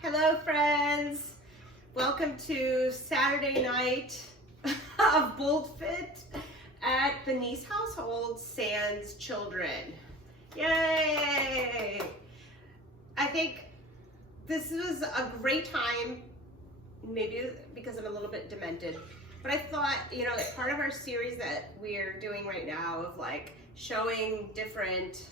Hello friends, welcome to Saturday night of BoldFit at the Nice household sans children. Yay! I think this was a great time, maybe because I'm a little bit demented, but I thought, as part of our series that we're doing right now of like showing different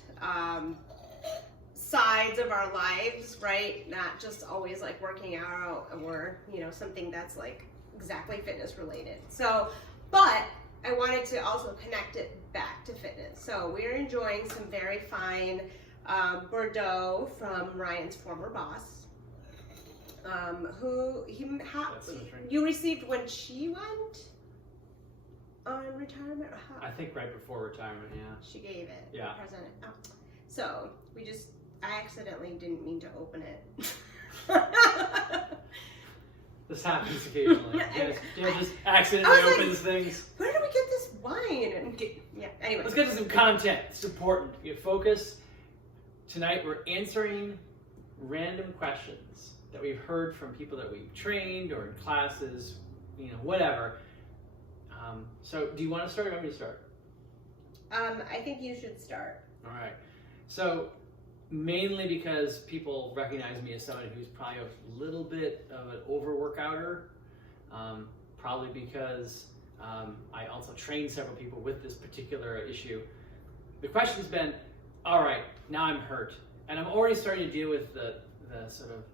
sides of our lives, right? Not just always like working out or, something that's like exactly fitness related. So, but I wanted to also connect it back to fitness. So we're enjoying some very fine Bordeaux from Ryan's former boss, who you received when she went on retirement? I think right before retirement, yeah. She gave it. Yeah. Present it. Oh. So I accidentally didn't mean to open it. This happens occasionally. Just accidentally opens things. Where did we get this wine? Anyway. Let's get to some content. It's important. Get focused. Tonight we're answering random questions that we've heard from people that we've trained or in classes, whatever. So do you want to start or want me to start? I think you should start. All right. So mainly because people recognize me as someone who's probably a little bit of an overworkouter, probably because I also train several people with this particular issue. The question's been, all right, now I'm hurt, and I'm already starting to deal with the sort of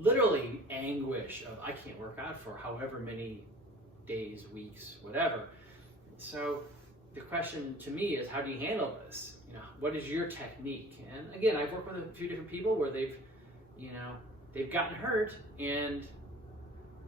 literally anguish of I can't work out for however many days, weeks, whatever. So the question to me is, how do you handle this? What is your technique? And again, I've worked with a few different people where they've gotten hurt and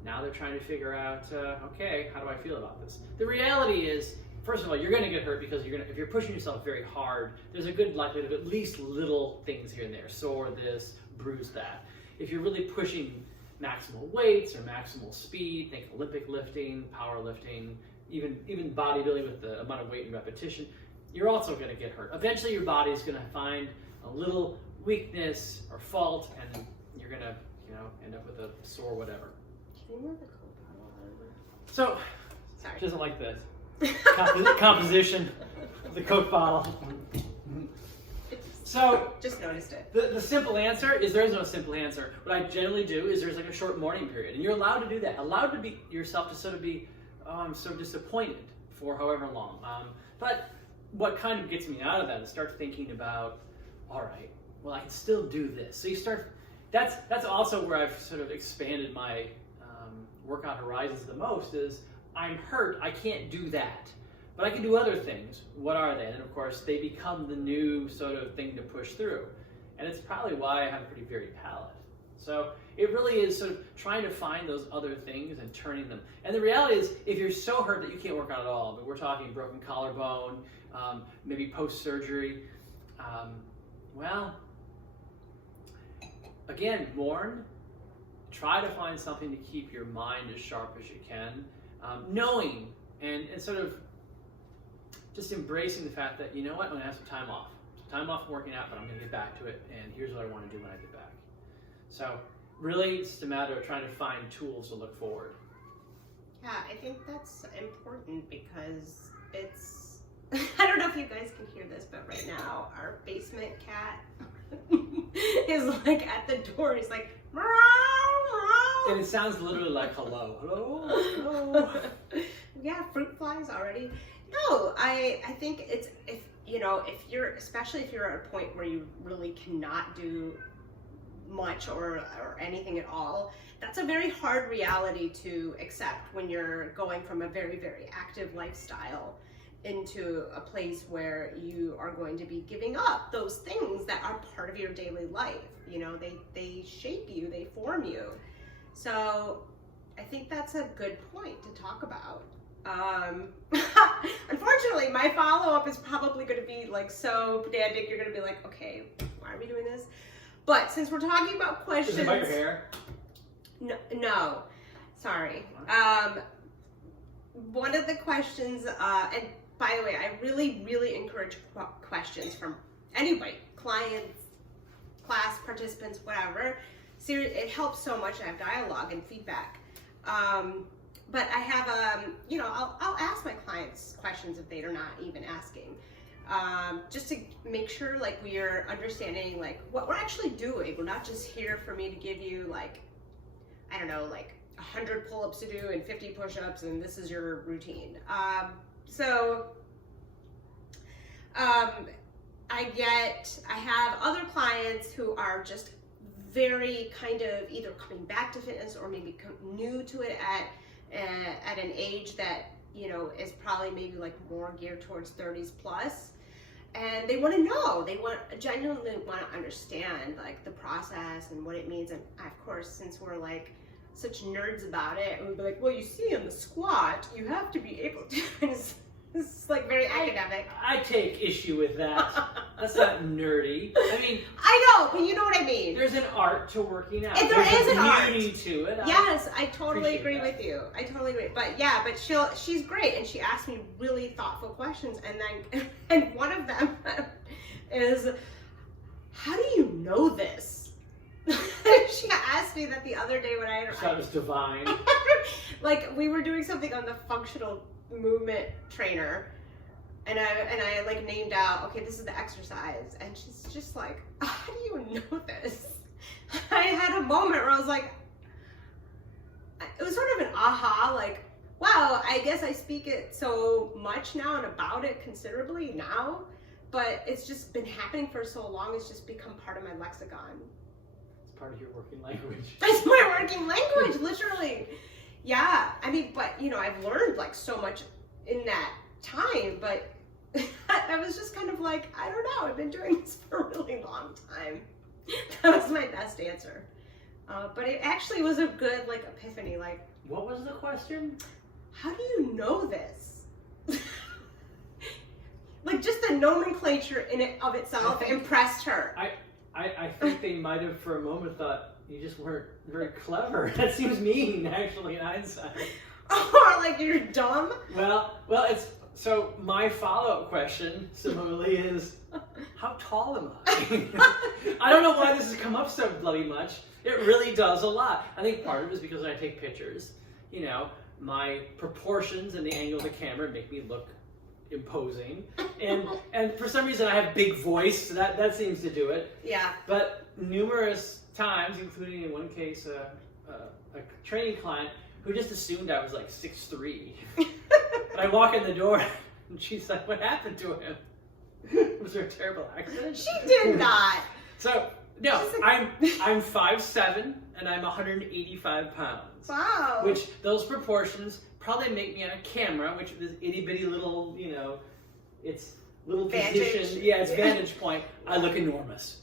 now they're trying to figure out, okay, how do I feel about this? The reality is, first of all, you're going to get hurt because if you're pushing yourself very hard, there's a good likelihood of at least little things here and there, sore this, bruise that. If you're really pushing maximal weights or maximal speed, think Olympic lifting, powerlifting, even bodybuilding with the amount of weight and repetition, you're also going to get hurt. Eventually your body's going to find a little weakness or fault, and you're going to end up with a sore whatever. Can you move the Coke bottle over? So, sorry. She doesn't like this. Composition of the Coke bottle. So, just noticed it. The simple answer is there is no simple answer. What I generally do is there's like a short mourning period, and you're allowed to do that. Allowed to be yourself to sort of be, oh, I'm so disappointed for however long. But what kind of gets me out of that is start thinking about, all right, well, I can still do this. So you start, that's also where I've sort of expanded my workout horizons the most is I'm hurt, I can't do that. But I can do other things. What are they? And of course, they become the new sort of thing to push through. And it's probably why I have a pretty varied palette. So it really is sort of trying to find those other things and turning them. And the reality is, if you're so hurt that you can't work out at all, but we're talking broken collarbone, maybe post-surgery, well, again, mourn. Try to find something to keep your mind as sharp as you can, knowing and sort of just embracing the fact that, you know what, I'm going to have some time off. Some time off from working out, but I'm going to get back to it, and here's what I want to do when I get back. So really, it's just a matter of trying to find tools to look forward. Yeah, I think that's important because it's, I don't know if you guys can hear this, but right now, our basement cat is like at the door. He's like, meow, meow. And it sounds literally like hello. Hello, hello. Yeah, fruit flies already. No, I think it's, especially if you're at a point where you really cannot do much or anything at all, that's a very hard reality to accept when you're going from a very, very active lifestyle into a place where you are going to be giving up those things that are part of your daily life. They shape you, they form you. So I think that's a good point to talk about. Unfortunately, my follow-up is probably going to be like so pedantic. You're going to be like, okay, why are we doing this? But since we're talking about questions, Is it about your hair? No, sorry. One of the questions, and by the way, I really, really encourage questions from anybody, clients, class participants, whatever. it helps so much to have dialogue and feedback. But I have, you know, I'll ask my clients questions if they're not even asking, just to make sure like we are understanding like what we're actually doing. We're not just here for me to give you like, I don't know, like 100 pull-ups to do and 50 push-ups and this is your routine. I have other clients who are just very kind of either coming back to fitness or maybe new to it at an age that, you know, is probably maybe like more geared towards 30s plus. And they want to know, genuinely want to understand like the process and what it means. And of course, since we're like such nerds about it, we'd be like, well, you see in the squat, you have to be able to. It's like very academic. I take issue with that. That's not nerdy. I mean, I know, but you know what I mean. There's an art to working out. There is an art to it. Yes, I totally agree with you. I totally agree. But yeah, but she's great, and she asked me really thoughtful questions, and one of them is, how do you know this? She asked me that the other day when I thought it was divine. Like we were doing something on the functional movement trainer, and I like named out, okay, this is the exercise, and she's just like, how do you know this? I had a moment where I was like, it was sort of an aha, like, wow, I guess I speak it so much now and about it considerably now, but it's just been happening for so long, it's just become part of my lexicon. It's part of your working language. It's my working language, literally. Yeah, I mean, but you know, I've learned like so much in that time, but I was just kind of like, I don't know, I've been doing this for a really long time. That was my best answer. But it actually was a good like epiphany, like. What was the question? How do you know this? Like just the nomenclature in it of itself impressed her. I think they might have for a moment thought, you just weren't very clever. That seems mean, actually, in hindsight. Or like you're dumb? Well, it's so my follow-up question similarly is, how tall am I? I don't know why this has come up so bloody much. It really does a lot. I think part of it is because when I take pictures, you know, my proportions and the angle of the camera make me look imposing, and for some reason I have big voice, so that seems to do it. Yeah. But numerous times, including in one case a training client who just assumed I was like 6'3". And I walk in the door and she's like, what happened to him? Was there a terrible accident? She did not. So no, I'm 5'7" and I'm 185 pounds. Wow. Which those proportions probably make me on a camera, which is itty bitty little, you know, it's little vantage. position. Yeah, it's vantage point. I look enormous.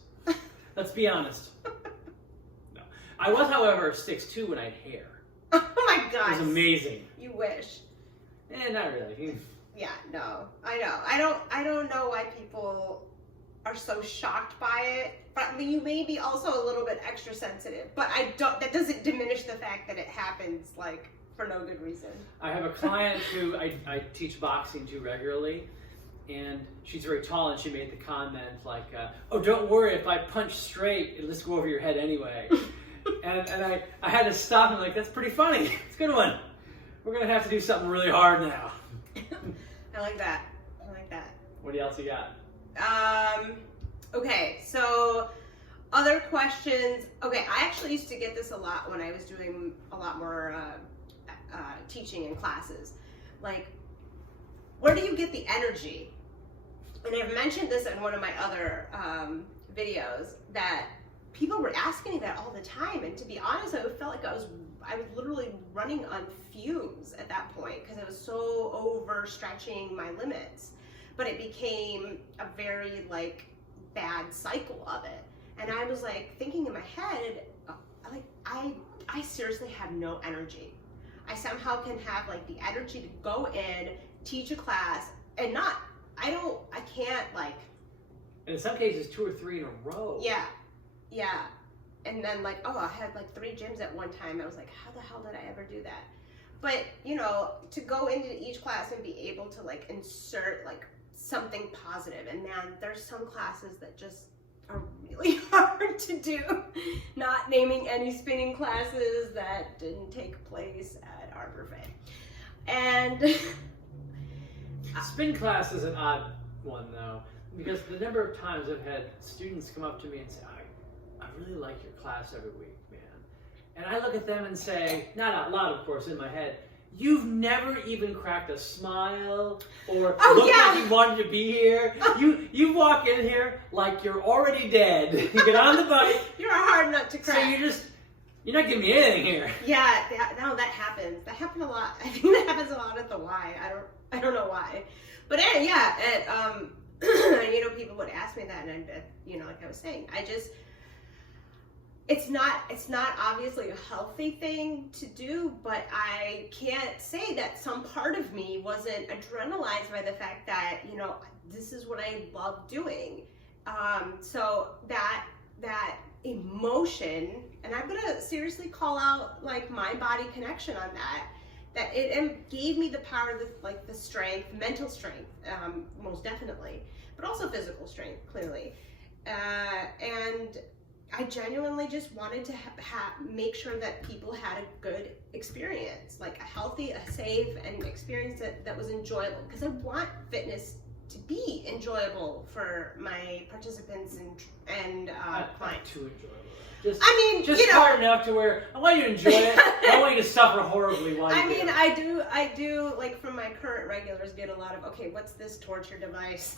Let's be honest. No. I was, however, 6'2" when I had hair. Oh my gosh. It was amazing. You wish. Not really. Yeah, no. I know. I don't know why people are so shocked by it. But I mean, you may be also a little bit extra sensitive. But that doesn't diminish the fact that it happens like for no good reason. I have a client who I teach boxing to regularly, and she's very tall, and she made the comment like, oh, don't worry, if I punch straight, it'll just go over your head anyway. and I had to stop and like, that's pretty funny. It's a good one. We're going to have to do something really hard now. I like that. I like that. What else you got? Okay, so other questions. Okay, I actually used to get this a lot when I was doing a lot more teaching in classes. Like, where do you get the energy? And I've mentioned this in one of my other videos that people were asking me that all the time. And to be honest, I felt like I was literally running on fumes at that point because I was so overstretching my limits. But it became a very like bad cycle of it. And I was like thinking in my head, like I seriously have no energy. I somehow can have like the energy to go in, teach a class, and I can't like. And in some cases, 2 or 3 in a row. Yeah. Yeah. And then like, oh, I had like 3 gyms at one time. I was like, how the hell did I ever do that? But, you know, to go into each class and be able to like insert like something positive. And man, there's some classes that just are really hard to do, not naming any spinning classes that didn't take place at ArborFit. And spin class is an odd one though, because the number of times I've had students come up to me and say, I really like your class every week, man. And I look at them and say, not out loud, of course, in my head, you've never even cracked a smile or looked like you wanted to be here. You walk in here like you're already dead. You get on the bike. You're a hard nut to crack. So you're not giving me anything here. Yeah, no, that happens. That happened a lot. I think that happens a lot at the Y. I don't know why. But you know, people would ask me that, and you know, like I was saying, it's not obviously a healthy thing to do, but I can't say that some part of me wasn't adrenalized by the fact that, you know, this is what I love doing. So that emotion, and I'm gonna seriously call out like my body connection on that it gave me the power, the strength, mental strength, most definitely, but also physical strength, clearly. And I genuinely just wanted to make sure that people had a good experience, like a healthy, a safe, and experience that was enjoyable, because I want fitness to be enjoyable for my participants and clients. Too enjoyable. Just hard enough to where I want you to enjoy it. I don't want you to suffer horribly while you do it. I do, like, from my current regulars, get a lot of, okay, what's this torture device?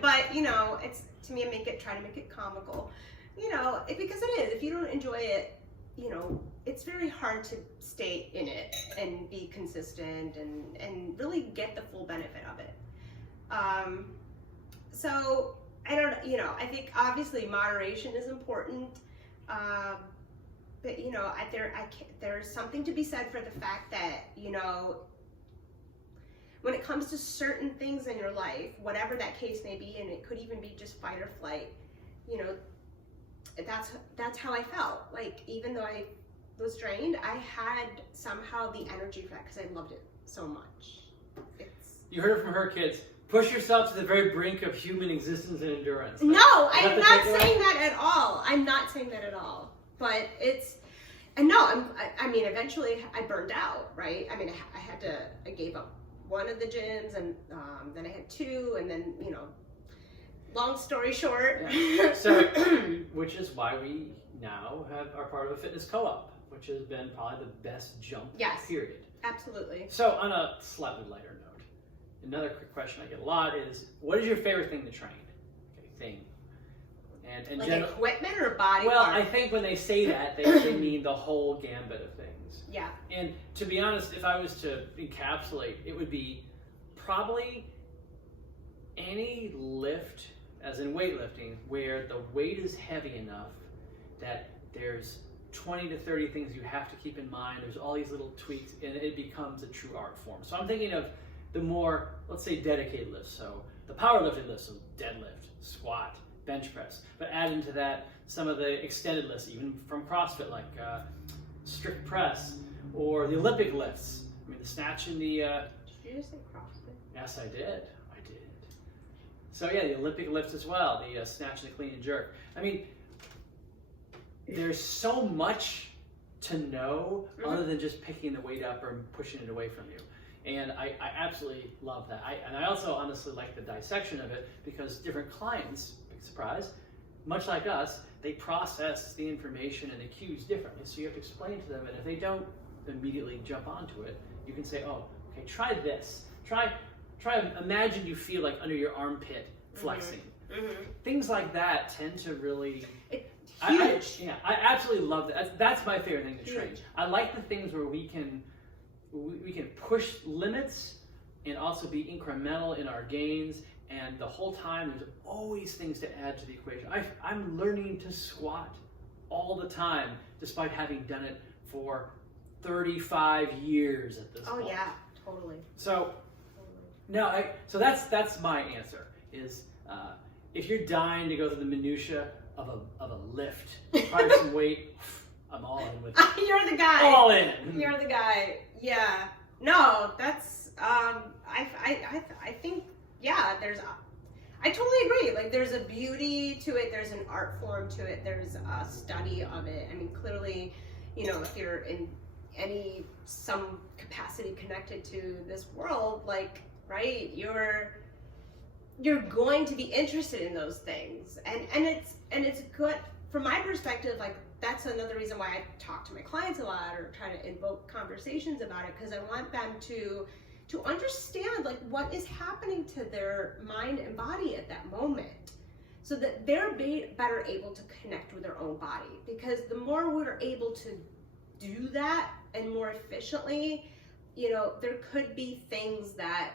But, you know, it's, to me, try to make it comical, you know, because it is. If you don't enjoy it, you know, it's very hard to stay in it and be consistent and really get the full benefit of it. So I don't, you know, I think obviously moderation is important, but, you know, there's something to be said for the fact that, you know, when it comes to certain things in your life, whatever that case may be, and it could even be just fight or flight, you know, that's how I felt. Like, even though I was drained, I had somehow the energy for that because I loved it so much. You heard it from her, kids. Push yourself to the very brink of human existence and endurance. No, I'm not saying that at all. I'm not saying that at all. But I mean, eventually I burned out, right? I mean, I gave up one of the gyms, and then I had two, and then, you know, long story short. Yeah. So, which is why we now are part of a fitness co-op, which has been probably the best jump period. Absolutely. So on a slightly lighter note, another quick question I get a lot is, what is your favorite thing to train? Okay, thing. And like equipment or body Well, part? I think when they say that, they mean the whole gambit of things. Yeah. And to be honest, if I was to encapsulate, it would be probably any lift, as in weightlifting, where the weight is heavy enough that there's 20 to 30 things you have to keep in mind. There's all these little tweaks, and it becomes a true art form. So I'm thinking of the more, let's say, dedicated lifts. So the powerlifting lifts, so deadlift, squat, bench press. But add into that some of the extended lifts, even from CrossFit, like strict press, or the Olympic lifts. I mean, the snatch and the... Did you just say CrossFit? Yes, I did. So yeah, the Olympic lifts as well, the snatch and the clean and jerk. I mean, there's so much to know other than just picking the weight up or pushing it away from you. And I absolutely love that. And I also honestly like the dissection of it, because different clients, big surprise, much like us, they process the information and the cues differently. So you have to explain to them, and if they don't immediately jump onto it, you can say, oh, okay, try this. Try, imagine you feel like under your armpit flexing. Things like that tend to really... I absolutely love that. That's my favorite thing to train. I like the things where we can push limits and also be incremental in our gains, and the whole time there's always things to add to the equation. I'm learning to squat all the time, despite having done it for 35 years at this point. Oh yeah, totally. So so that's my answer. Is if you're dying to go through the minutia of a lift, try some weight, I'm all in with you. You're the guy. All in. You're the guy. Yeah. No, that's I think, yeah, I totally agree. Like, there's a beauty to it. There's an art form to it. There's a study of it. I mean, clearly, you know, if you're in some capacity connected to this world, like, right, you're going to be interested in those things, and it's good from my perspective. Like, that's another reason why I talk to my clients a lot or try to invoke conversations about it, because I want them to understand, like, what is happening to their mind and body at that moment, so that they're better able to connect with their own body. Because the more we're able to do that and more efficiently, you know, there could be things that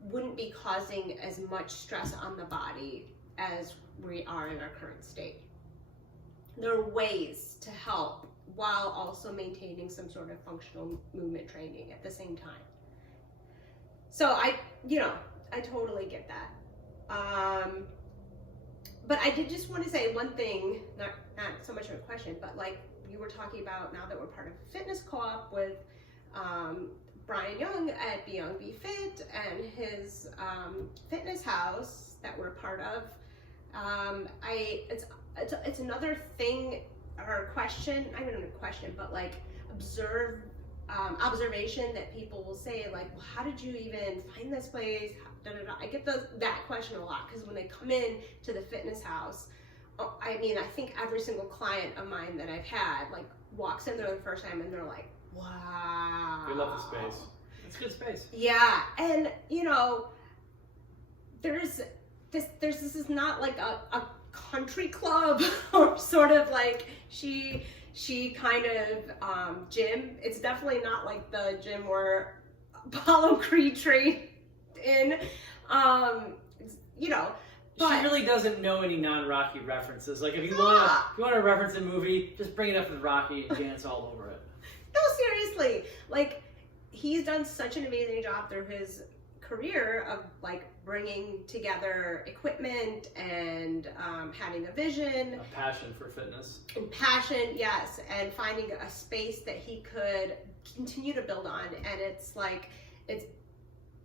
wouldn't be causing as much stress on the body as we are in our current state. There are ways to help while also maintaining some sort of functional movement training at the same time. So I totally get that. But I did just want to say one thing, not so much of a question, but like you were talking about, now that we're part of Fitness Co-op with Brian Young at Be Young, Be Fit, and his fitness house that we're part of. It's another thing or question, I don't know, question, but like observation that people will say, like, well, how did you even find this place? I get that question a lot, because when they come in to the fitness house, I mean, I think every single client of mine that I've had, like, walks in there the first time and they're like, wow. We love the space. It's good space. Yeah, and you know, this is not like a country club or sort of like she kind of gym. It's definitely not like the gym where Apollo Creed trained in, you know. But she really doesn't know any non-Rocky references. Like, if you want to reference a movie, just bring it up with Rocky and dance all over it. No, seriously, like, he's done such an amazing job through his career of like bringing together equipment and having a vision, a passion for fitness, and passion, yes, and finding a space that he could continue to build on. And it's like, it's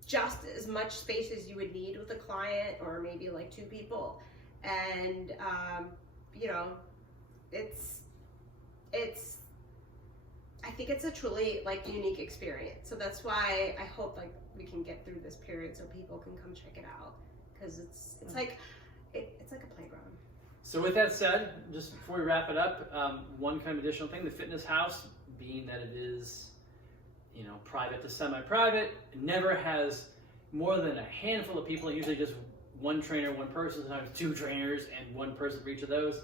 just as much space as you would need with a client, or maybe like two people. And you know, it's I think it's a truly like unique experience. So that's why I hope like we can get through this period so people can come check it out, because it's like it's like a playground. So with that said, just before we wrap it up, one kind of additional thing: the fitness house, being that it is, you know, private to semi-private, it never has more than a handful of people. Usually just one trainer, one person, sometimes two trainers, and one person for each of those.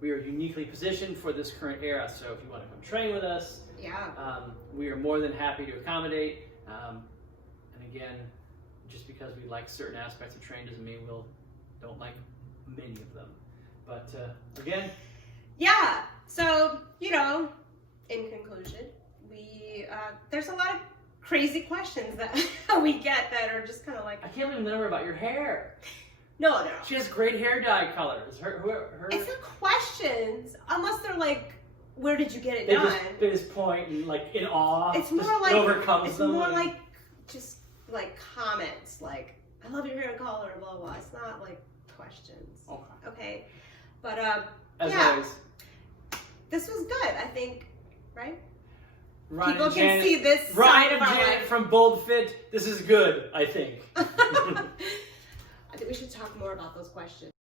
We are uniquely positioned for this current era, so if you want to come train with us, we are more than happy to accommodate. And again, just because we like certain aspects of training doesn't mean we don't like many of them. But again, yeah. So, you know, in conclusion, there's a lot of crazy questions that we get that are just kind of like, I can't even remember about your hair. No. She has great hair dye colors. It's not questions, unless they're like, where did you get it done? They just point and like in awe. It's more like, overcomes them. It's more like just like comments, like, I love your hair color, blah blah. It's not like questions. Okay. But as yeah, always, this was good. I think, right? Ryan People and can Janet, see this side Ryan of and our Janet life. from BoldFit. This is good, I think. I think we should talk more about those questions.